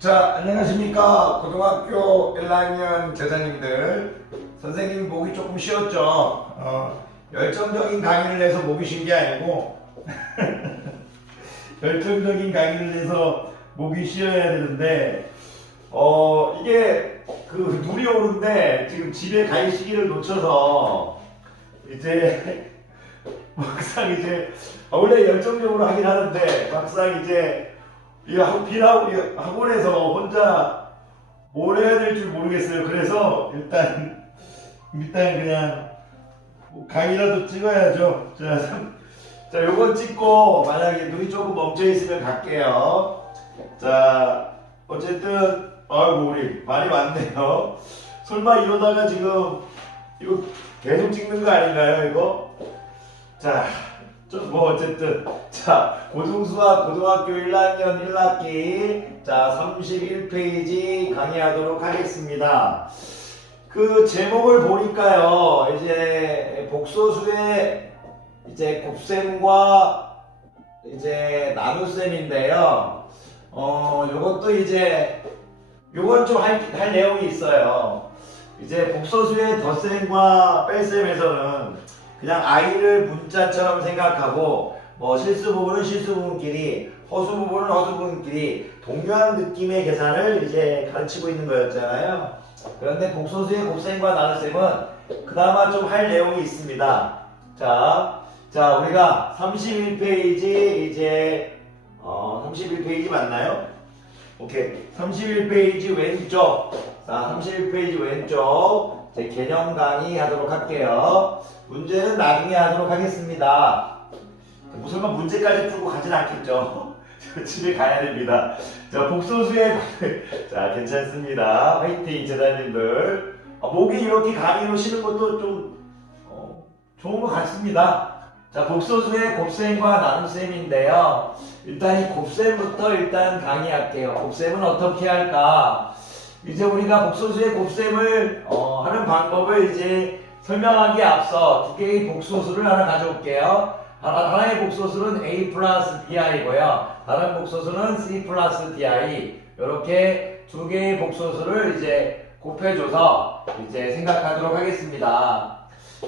자, 안녕하십니까. 고등학교 1학년 제자님들. 선생님이 목이 조금 쉬었죠. 열정적인 강의를 해서 목이 쉰 게 아니고 열정적인 강의를 해서 목이 쉬어야 되는데 이게 눈이 오는데 지금 집에 갈 시기를 놓쳐서 이제 막상 이제 원래 열정적으로 하긴 하는데 막상 이제 이 학원에서 혼자 뭘 해야 될 줄 모르겠어요. 그래서 일단 그냥 강의라도 찍어야죠. 자, 요건 찍고 만약에 눈이 조금 멈춰 있으면 갈게요. 자, 어쨌든 아이고 우리 많이 왔네요. 설마 이러다가 지금 이거 계속 찍는 거 아닌가요, 이거? 자, 어쨌든 자, 고등수학 고등학교 1학년 1학기 자 31페이지 강의하도록 하겠습니다. 그 제목을 보니까요, 이제 복소수의 이제 곱셈과 이제 나눗셈인데요. 요것도 이제 요건 좀 할 내용이 있어요. 이제 복소수의 덧셈과 뺄셈에서는 그냥 i를 문자처럼 생각하고 뭐 실수 부분은 실수 부분끼리, 허수 부분은 허수 부분끼리 동일한 느낌의 계산을 이제 가르치고 있는 거였잖아요. 그런데 복소수의 곱셈과 나눗셈은 그나마 좀 할 내용이 있습니다. 자, 우리가 31페이지 이제 31페이지 맞나요? 오케이. 31페이지 왼쪽. 자, 31페이지 왼쪽 제 개념 강의 하도록 할게요. 문제는 나중에 하도록 하겠습니다. 설마 문제까지 풀고 가진 않겠죠? 집에 가야 됩니다. 자, 복소수의 자, 괜찮습니다. 화이팅 제자님들. 목이 이렇게 강의로 쉬는 것도 좀 좋은 것 같습니다. 자, 복소수의 곱셈과 나눗셈인데요. 일단 이 곱셈부터 일단 강의할게요. 곱셈은 어떻게 할까? 이제 우리가 복소수의 곱셈을 하는 방법을 이제 설명하기에 앞서 두 개의 복소수를 하나 가져올게요. 하나의 복소수는 a 플러스 bi고요. 다른 복소수는 c 플러스 di. 이렇게 두 개의 복소수를 이제 곱해줘서 이제 생각하도록 하겠습니다.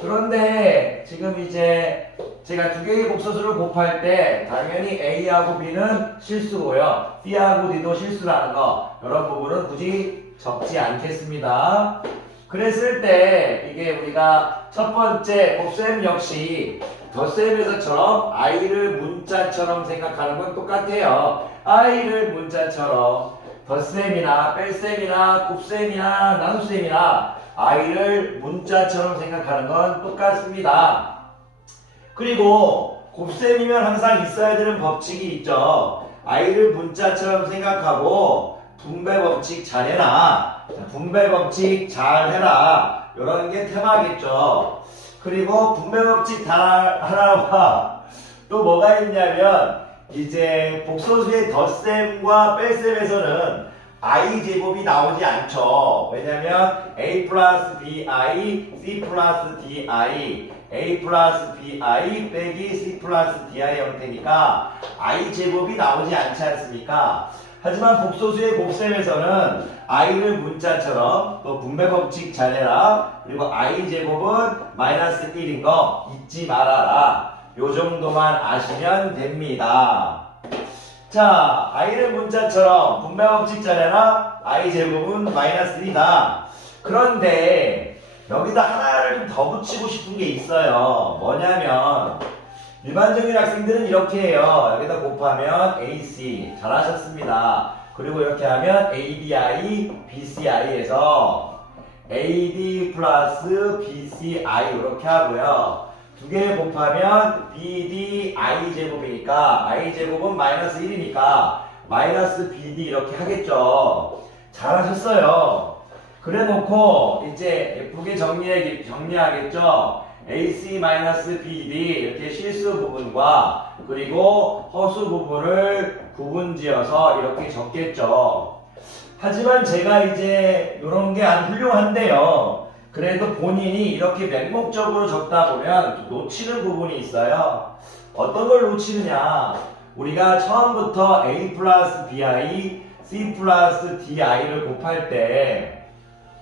그런데 지금 이제 제가 두 개의 복소수를 곱할 때 당연히 a하고 b는 실수고요. b하고 d도 실수라는 거, 이런 부분은 굳이 적지 않겠습니다. 그랬을 때 이게 우리가 첫 번째 곱셈 역시 덧셈에서처럼 i를 문자처럼 생각하는 건 똑같아요. i를 문자처럼 덧셈이나 뺄셈이나 곱셈이나 나눗셈이나 i를 문자처럼 생각하는 건 똑같습니다. 그리고 곱셈이면 항상 있어야 되는 법칙이 있죠. i를 문자처럼 생각하고 분배 법칙 잘해라. 분배 법칙 잘해라. 이런 게 테마겠죠. 그리고 분배 법칙 잘하라와 또 뭐가 있냐면 이제 복소수의 덧셈과 뺄셈에서는 i 제곱이 나오지 않죠. 왜냐면 a 플러스 bi, c 플러스 di, a 플러스 bi 빼기 c 플러스 di 형태니까 i 제곱이 나오지 않지 않습니까? 하지만 복소수의 곱셈에서는 i를 문자처럼 또 분배 법칙 잘해라. 그리고 i 제곱은 마이너스 1인 거 잊지 말아라. 요 정도만 아시면 됩니다. 자, i를 문자처럼 분배 법칙 잘해라. i 제곱은 마이너스 1이다. 그런데 여기다 하나를 좀 더 붙이고 싶은 게 있어요. 뭐냐면 일반적인 학생들은 이렇게 해요. 여기다 곱하면 AC. 잘하셨습니다. 그리고 이렇게 하면 ADI, BCI에서 AD 플러스 BCI 이렇게 하고요. 두 개 곱하면 BD I 제곱이니까 I 제곱은 마이너스 1이니까 마이너스 BD 이렇게 하겠죠. 잘하셨어요. 그래 놓고 이제 예쁘게 정리하겠죠. AC-BD 이렇게 실수 부분과 그리고 허수 부분을 구분지어서 이렇게 적겠죠. 하지만 제가 이제 이런 게 안 훌륭한데요. 그래도 본인이 이렇게 맹목적으로 적다 보면 놓치는 부분이 있어요. 어떤 걸 놓치느냐? 우리가 처음부터 a 플러스 bi, C 플러스 DI를 곱할 때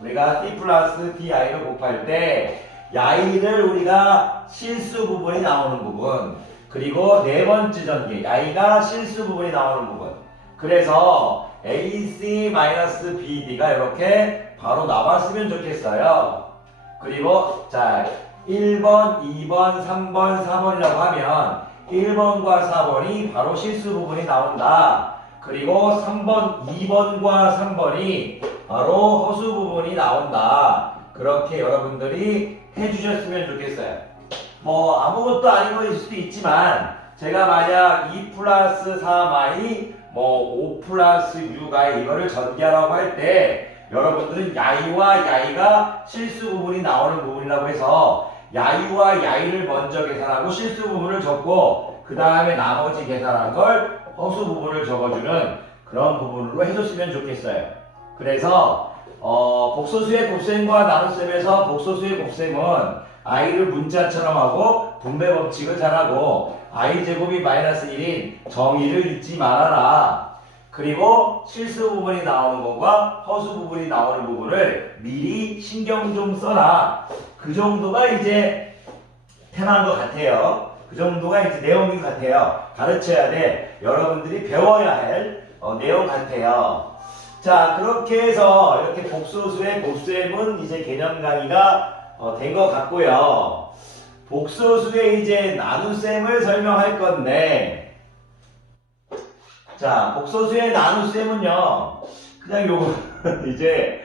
우리가 C 플러스 DI를 곱할 때 야이를 우리가 실수 부분이 나오는 부분 그리고 네 번째 전개 야이가 실수 부분이 나오는 부분 그래서 AC-BD가 이렇게 바로 나왔으면 좋겠어요. 그리고 자 1번, 2번, 3번, 4번이라고 하면 1번과 4번이 바로 실수 부분이 나온다. 그리고 3번, 2번과 3번이 바로 허수 부분이 나온다. 그렇게 여러분들이 해주셨으면 좋겠어요. 뭐 아무것도 아닌 거일 수도 있지만 제가 만약 2 플러스 3i 뭐 5 플러스 6i 이거를 전개하라고 할 때 여러분들은 야이와 야이가 실수 부분이 나오는 부분이라고 해서 야이와 야이를 먼저 계산하고 실수 부분을 적고 그 다음에 나머지 계산한 걸 허수 부분을 적어주는 그런 부분으로 해줬으면 좋겠어요. 그래서 복소수의 곱셈과 나눗셈에서 복소수의 곱셈은 i를 문자처럼 하고 분배 법칙을 잘하고 i제곱이 마이너스 1인 정의를 잊지 말아라. 그리고 실수 부분이 나오는 것과 허수 부분이 나오는 부분을 미리 신경 좀 써라. 그 정도가 이제 편한 것 같아요. 그 정도가 이제 내용인 것 같아요. 가르쳐야 돼. 여러분들이 배워야 할 내용 같아요. 자, 그렇게 해서 이렇게 복소수의 곱셈은 이제 개념 강의가 된 것 같고요. 복소수의 이제 나눗셈을 설명할 건데, 자, 복소수의 나눗셈은요, 그냥 요거 이제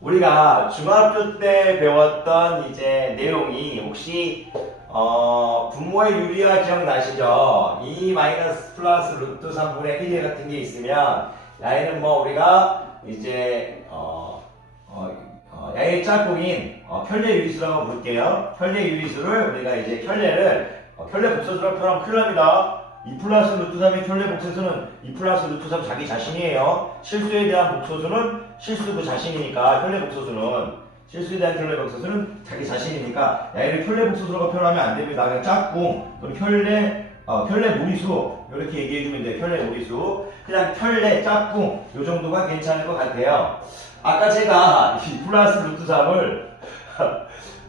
우리가 중학교 때 배웠던 이제 내용이 혹시 분모의 유리화 기억나시죠? 2 마이너스 플러스 루트 3분의 1 같은 게 있으면 야이는 뭐 우리가 이제 야의 짝꿍인 편례 유리수라고 부를게요. 편례 유리수를 우리가 이제 편례를 편례 복소수라고 표현하면 큰일 납니다. 2 플러스 루트 3의 편례 복소수는 2 플러스 루트 3 자기 자신이에요. 실수에 대한 복소수는 실수 그 자신이니까 편례 복소수는 실수에 대한 편례 복소수는 자기 자신이니까 야이를 편례 복소수라고 표현하면 안 됩니다. 그냥 짝꿍 또는 편례 무리수 이렇게 얘기해주면 돼요. 편례 무리수 그냥 편례 짝꿍 요 정도가 괜찮을 것 같아요. 아까 제가 2 플러스 루트 3을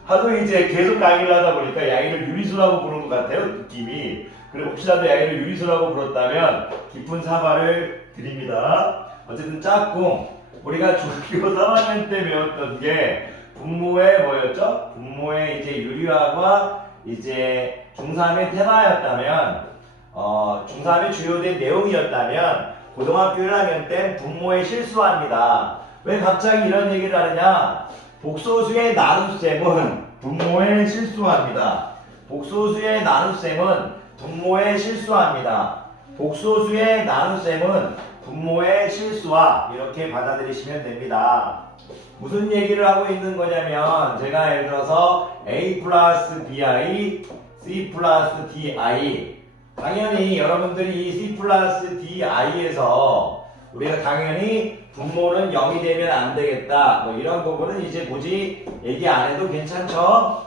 하도 이제 계속 강의를 하다 보니까 야이를 유리수라고 부르는 것 같아요. 느낌이. 그리고 혹시라도 야이를 유리수라고 불렀다면 깊은 사과를 드립니다. 어쨌든 짝꿍 우리가 중학교 3학년 때 배웠던 게 분모의 뭐였죠? 분모의 이제 유리화가 이제 중3의 테마였다면 중3의 주요된 내용이었다면 고등학교 1학년 땐 분모의 실수화입니다. 왜 갑자기 이런 얘기를 하느냐? 복소수의 나눗셈은 분모의 실수화입니다. 복소수의 나눗셈은 분모의 실수화입니다. 복소수의 나눗셈은 분모의 실수화 이렇게 받아들이시면 됩니다. 무슨 얘기를 하고 있는 거냐면 제가 예를 들어서 A 플러스 BI, C 플러스 DI 당연히 여러분들이 이 C 플러스 DI에서 우리가 당연히 분모는 0이 되면 안 되겠다 뭐 이런 부분은 이제 굳이 얘기 안 해도 괜찮죠?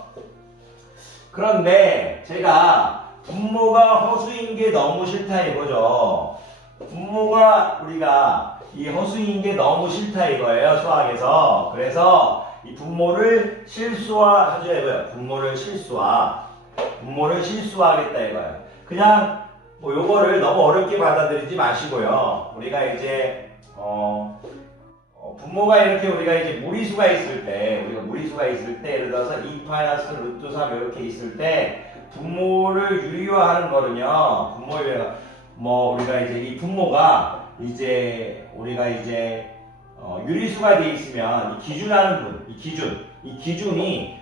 그런데 제가 분모가 허수인 게 너무 싫다 이거죠. 분모가 우리가 이 허수인 게 너무 싫다 이거예요. 수학에서. 그래서 이 분모를 실수화 해줘야 이거예요. 분모를 실수화하겠다 이거예요. 그냥 뭐 요거를 너무 어렵게 받아들이지 마시고요. 우리가 이제 분모가 이렇게 우리가 이제 무리수가 있을 때 예를 들어서 2 마이너스 루트 3 이렇게 있을 때 분모를 유리화하는 거는요. 분모 유리화 뭐 우리가 이제 이 분모가 이제 우리가 이제 유리수가 돼 있으면 이 기준하는 분, 이 기준이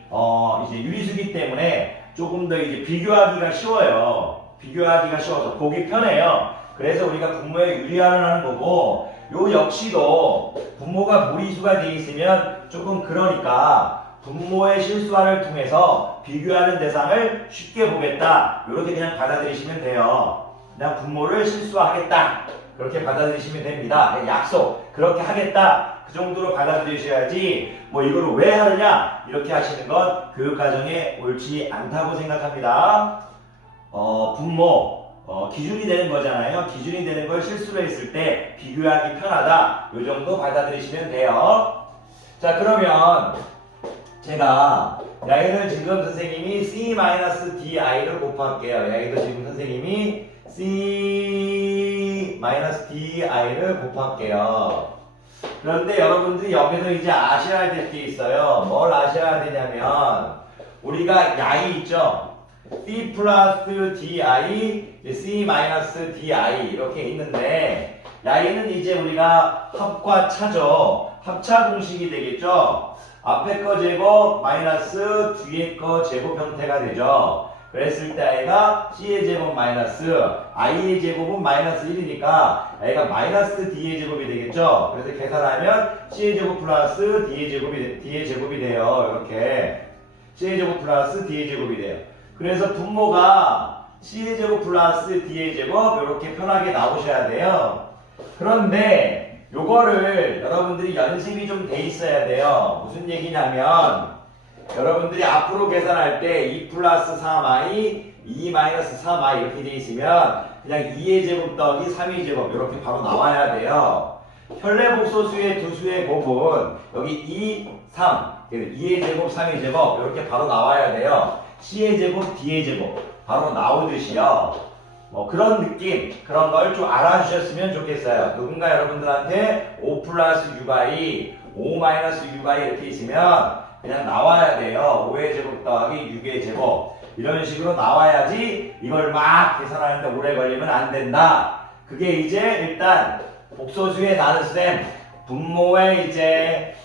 이제 유리수기 때문에 조금 더 이제 비교하기가 쉬워요. 비교하기가 쉬워서 보기 편해요. 그래서 우리가 분모에 유리화를 하는 거고 요 역시도 분모가 무리수가 돼 있으면 조금 그러니까 분모의 실수화를 통해서 비교하는 대상을 쉽게 보겠다. 이렇게 그냥 받아들이시면 돼요. 그냥 분모를 실수화하겠다. 그렇게 받아들이시면 됩니다. 약속. 그렇게 하겠다. 그 정도로 받아들이셔야지 뭐 이걸 왜 하느냐 이렇게 하시는 건 교육과정에 옳지 않다고 생각합니다. 분모 기준이 되는 거잖아요. 기준이 되는 걸 실수로 했을 때 비교하기 편하다. 이 정도 받아들이시면 돼요. 자, 그러면 제가 여기를 지금 선생님이 C-DI를 곱할게요. 여기도 지금 선생님이 C-DI를 곱할게요. 그런데 여러분들이 여기서 이제 아셔야 될 게 있어요. 뭘 아셔야 되냐면 우리가 야이 있죠? C 플러스 DI, C-DI 이렇게 있는데 야이는 이제 우리가 합과 차죠. 합차 공식이 되겠죠? 앞에 거 제곱 마이너스 뒤에 거 제곱 형태가 되죠. 그랬을 때 I가 C의 제곱 마이너스 I의 제곱은 마이너스 1이니까 I가 마이너스 D의 제곱이 되겠죠. 그래서 계산하면 C의 제곱 플러스 D의 제곱이 돼요. 이렇게 C의 제곱 플러스 D의 제곱이 돼요. 그래서 분모가 C의 제곱 플러스 D의 제곱 이렇게 편하게 나오셔야 돼요. 그런데 요거를 여러분들이 연습이 좀 돼 있어야 돼요. 무슨 얘기냐면 여러분들이 앞으로 계산할 때 2 플러스 3i, 2 마이너스 3i 이렇게 돼 있으면 그냥 2의 제곱 더하기 3의 제곱 이렇게 바로 나와야 돼요. 현례복소수의 두 수의 곱은 여기 2, 3, 2의 제곱, 3의 제곱 이렇게 바로 나와야 돼요. C의 제곱, D의 제곱 바로 나오듯이요. 뭐 그런 느낌, 그런 걸 좀 알아주셨으면 좋겠어요. 누군가 여러분들한테 5 플러스 6i, 5 마이너스 6i 이렇게 있으면 그냥 나와야 돼요. 5의 제곱 더하기 6의 제곱 이런 식으로 나와야지 이걸 막 계산하는데 오래 걸리면 안 된다. 그게 이제 일단 복소수의 나눗셈 분모의 이제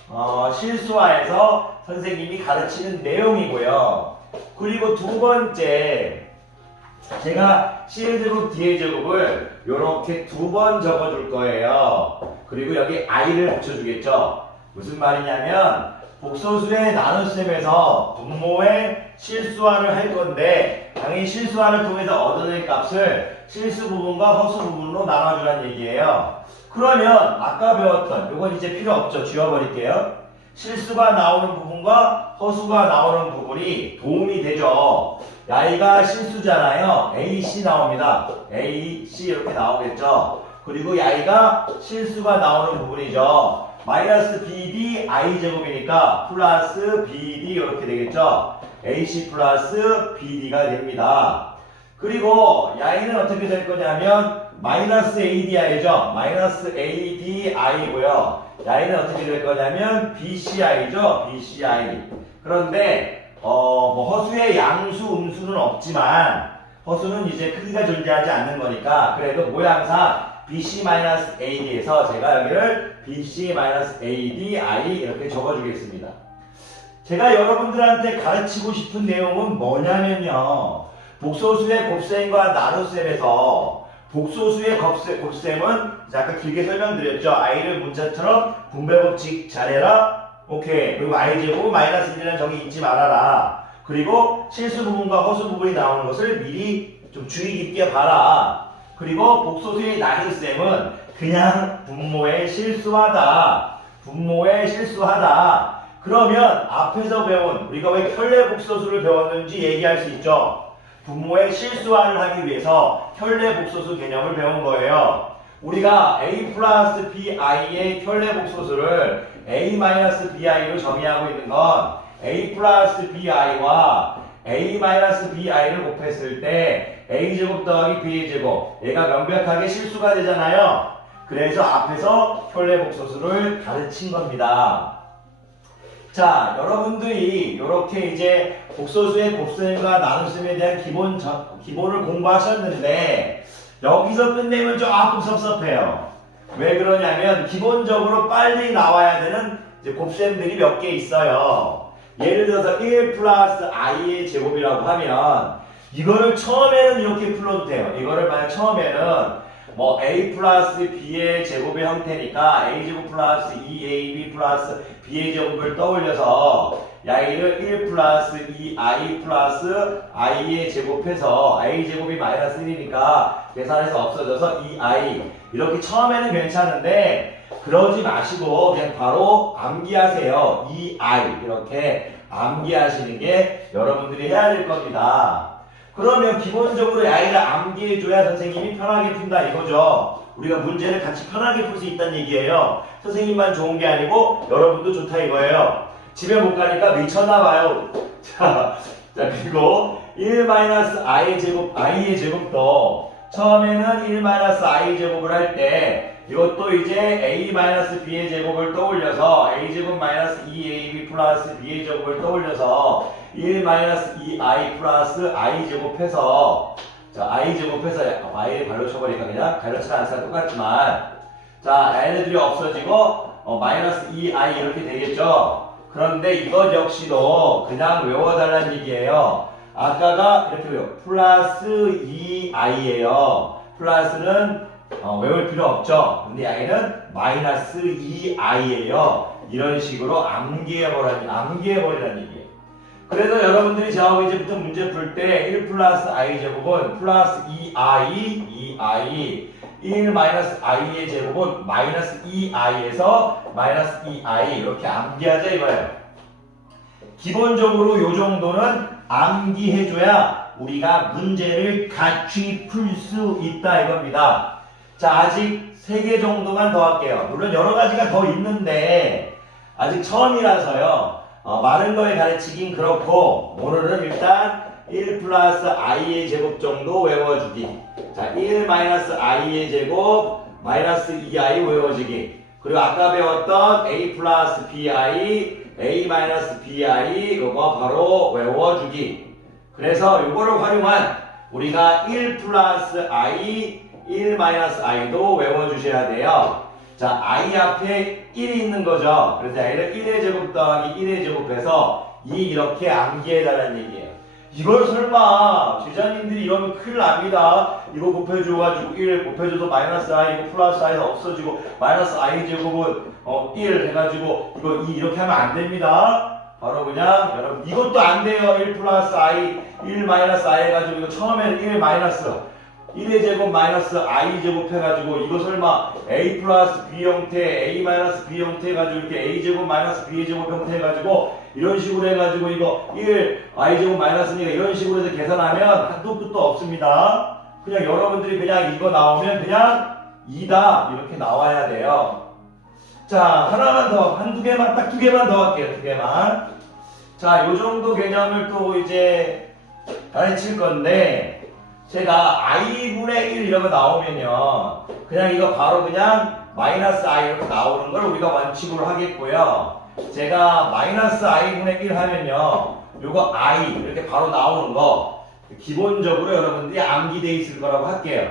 실수화해서 선생님이 가르치는 내용이고요. 그리고 두 번째 제가 C의 제곱, D의 제곱을 이렇게 두 번 적어줄 거예요. 그리고 여기 I를 붙여주겠죠. 무슨 말이냐면 복소수의 나눗셈에서 분모의 실수화를 할 건데 당연히 실수화를 통해서 얻어낼 값을 실수 부분과 허수 부분으로 나눠주라는 얘기예요. 그러면 아까 배웠던 이건 이제 필요 없죠. 지워버릴게요. 실수가 나오는 부분과 허수가 나오는 부분이 도움이 되죠. 야이가 실수잖아요. AC 나옵니다. AC 이렇게 나오겠죠. 그리고 야이가 실수가 나오는 부분이죠. 마이너스 BD I제곱이니까 플러스 BD 이렇게 되겠죠. AC 플러스 BD가 됩니다. 그리고 야이는 어떻게 될 거냐면 마이너스 ADI죠. 마이너스 ADI고요. 야이는 어떻게 될 거냐면 BCI죠. BCI. 그런데 뭐 허수의 양수, 음수는 없지만 허수는 이제 크기가 존재하지 않는 거니까 그래도 모양상 BC-AD에서 제가 여기를 BC-ADI 이렇게 적어주겠습니다. 제가 여러분들한테 가르치고 싶은 내용은 뭐냐면요. 복소수의 곱셈과 나눗셈에서 복소수의 곱셈은 아까 길게 설명드렸죠. I를 문자처럼 분배법칙 잘해라. 오케이. 그리고 I제곱 마이너스 1이라는 정의 잊지 말아라. 그리고 실수 부분과 허수 부분이 나오는 것을 미리 좀 주의 깊게 봐라. 그리고 복소수의 나눗셈은 그냥 분모의 실수하다. 분모의 실수하다. 그러면 앞에서 배운 우리가 왜 현례복소수를 배웠는지 얘기할 수 있죠. 분모의 실수화를 하기 위해서 현례복소수 개념을 배운 거예요. 우리가 A 플러스 BI의 현례복소수를 A 마이너스 BI로 정의하고 있는 건 A 플러스 BI와 A 마이너스 BI를 곱했을 때 A제곱 더하기 B제곱 얘가 명백하게 실수가 되잖아요. 그래서 앞에서 현례복소수를 가르친 겁니다. 자, 여러분들이 이렇게 이제 복소수의 곱셈과 나눗셈에 대한 기본을 공부하셨는데 여기서 끝내면 조금 섭섭해요. 왜 그러냐면 기본적으로 빨리 나와야 되는 이제 곱셈들이 몇 개 있어요. 예를 들어서 1 플러스 i의 제곱이라고 하면 이거를 처음에는 이렇게 풀어도 돼요. 이거를 만약 처음에는 뭐 a 플러스 b의 제곱의 형태니까 a제곱 플러스 2ab 플러스 b의 제곱을 떠올려서 야이를 1 플러스 2i 플러스 i의 제곱해서 a제곱이 마이너스 1이니까 계산해서 없어져서 2i 이렇게 처음에는 괜찮은데 그러지 마시고 그냥 바로 암기하세요. 2i 이렇게 암기하시는 게 여러분들이 해야 될 겁니다. 그러면 기본적으로 아이를 암기해줘야 선생님이 편하게 푼다 이거죠. 우리가 문제를 같이 편하게 풀 수 있다는 얘기예요. 선생님만 좋은 게 아니고 여러분도 좋다 이거예요. 집에 못 가니까 미쳤나봐요. 자, 그리고 1-i의 제곱, i의 제곱도 처음에는 1-i 제곱을 할 때 이것도 이제 a-b의 제곱을 떠올려서 a제곱 마이너스 2ab 플러스 b의 제곱을 떠올려서 1-2i 플러스 i 제곱해서 자 i 제곱해서 i를 발로 쳐버리니까 그냥 가르치는 안쓰가 똑같지만 자 얘네들이 없어지고 마이너스 2i 이렇게 되겠죠. 그런데 이것 역시도 그냥 외워달라는 얘기예요. 아까가 이렇게 외워 플러스 2i예요. 플러스는 외울 필요 없죠. 근데 i는 마이너스 2i예요. 이런 식으로 암기해버리라는 얘기예요. 그래서 여러분들이 저하고 이제부터 문제 풀 때 1 플러스 i 제곱은 플러스 2i 1 마이너스 i의 제곱은 마이너스 2i에서 마이너스 2i 이렇게 암기하자 이거예요. 기본적으로 요 정도는 암기해줘야 우리가 문제를 같이 풀 수 있다 이겁니다. 자, 아직 3개 정도만 더 할게요. 물론 여러 가지가 더 있는데 아직 처음이라서요. 많은 거에 가르치긴 그렇고 오늘은 일단 1 플러스 i의 제곱 정도 외워주기. 자, 1 마이너스 i의 제곱 마이너스 2i 외워주기. 그리고 아까 배웠던 a 플러스 bi, a 마이너스 bi 이거 바로 외워주기. 그래서 이거를 활용한 우리가 1 플러스 i, 1 마이너스 i도 외워주셔야 돼요. 자, i 앞에 1이 있는 거죠. 그래서 i를 1의 제곱 더하기 1의 제곱해서 2 이렇게 암기해달라는 얘기예요. 이걸 설마 제자님들이 이러면 큰일 납니다. 이거 곱해줘가지고 1 곱해줘도 마이너스 i, 이거 플러스 i가 없어지고 마이너스 i 제곱은 1 해가지고 이거 2 이렇게 하면 안 됩니다. 바로 그냥 여러분 이것도 안 돼요. 1 플러스 i, 1 마이너스 i 해가지고 이거 처음에는 1 마이너스 1의 제곱 마이너스 i 제곱 해가지고 이거 설마 a 플러스 b 형태, a 마이너스 b 형태 해가지고 이렇게 a 제곱 마이너스 b 제곱 형태 해가지고 이런 식으로 해가지고 이거 1 i 제곱 마이너스니까 이런 식으로 해서 계산하면 한도 끝도 없습니다. 그냥 여러분들이 그냥 이거 나오면 그냥 2다 이렇게 나와야 돼요. 자, 하나만 더, 한두 개만, 딱 2개만 더 할게요. 2개만. 자, 요 정도 개념을 또 이제 가르칠 건데 제가 i분의 1 이런 거 나오면요 그냥 이거 바로 그냥 마이너스 i 이렇게 나오는 걸 우리가 원칙으로 하겠고요. 제가 마이너스 i분의 1 하면요 요거 i 이렇게 바로 나오는 거 기본적으로 여러분들이 암기돼 있을 거라고 할게요.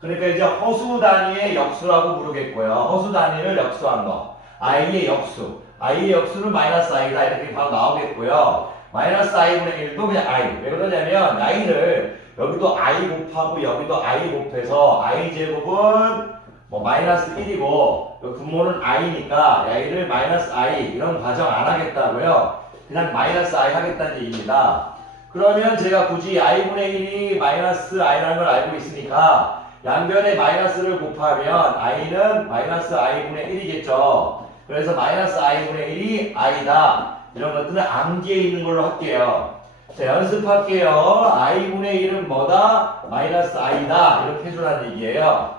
그러니까 이제 허수 단위의 역수라고 부르겠고요. 허수 단위를 역수한 거 i의 역수, i의 역수는 마이너스 i다 이렇게 바로 나오겠고요. 마이너스 i분의 1도 그냥 i. 왜 그러냐면 i를 여기도 i 곱하고 여기도 i 곱해서 i 제곱은 뭐 마이너스 1이고 분모는 i니까 i를 마이너스 i 이런 과정 안 하겠다고요. 그냥 마이너스 i 하겠다는 얘기입니다. 그러면 제가 굳이 i분의 1이 마이너스 i라는 걸 알고 있으니까 양변에 마이너스를 곱하면 i는 마이너스 i분의 1이겠죠. 그래서 마이너스 i분의 1이 i다. 이런 것들은 암기에 있는 걸로 할게요. 자, 연습할게요. i분의 1은 뭐다? 마이너스 i다. 이렇게 해주라는 얘기예요.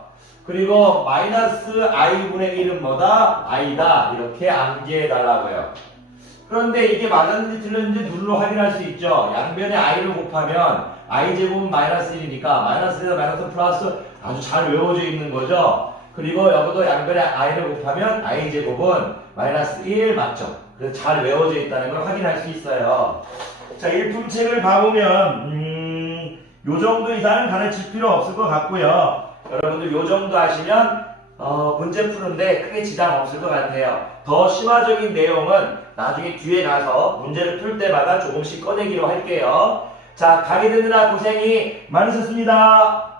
그리고 마이너스 i분의 1은 뭐다? i다. 이렇게 암기해달라고요. 그런데 이게 맞았는지 틀렸는지 눈으로 확인할 수 있죠. 양변에 i를 곱하면 i제곱은 마이너스 1이니까 마이너스 1에서 마이너스 플러스 아주 잘 외워져 있는 거죠. 그리고 여기도 양변에 i를 곱하면 i제곱은 마이너스 1 맞죠? 그래서 잘 외워져 있다는 걸 확인할 수 있어요. 자, 일품책을 봐보면 요 정도 이상은 가르칠 필요 없을 것 같고요. 여러분들 요 정도 하시면 문제 푸는데 크게 지장 없을 것 같아요. 더 심화적인 내용은 나중에 뒤에 가서 문제를 풀 때마다 조금씩 꺼내기로 할게요. 자, 강의 듣느라 고생이 많으셨습니다.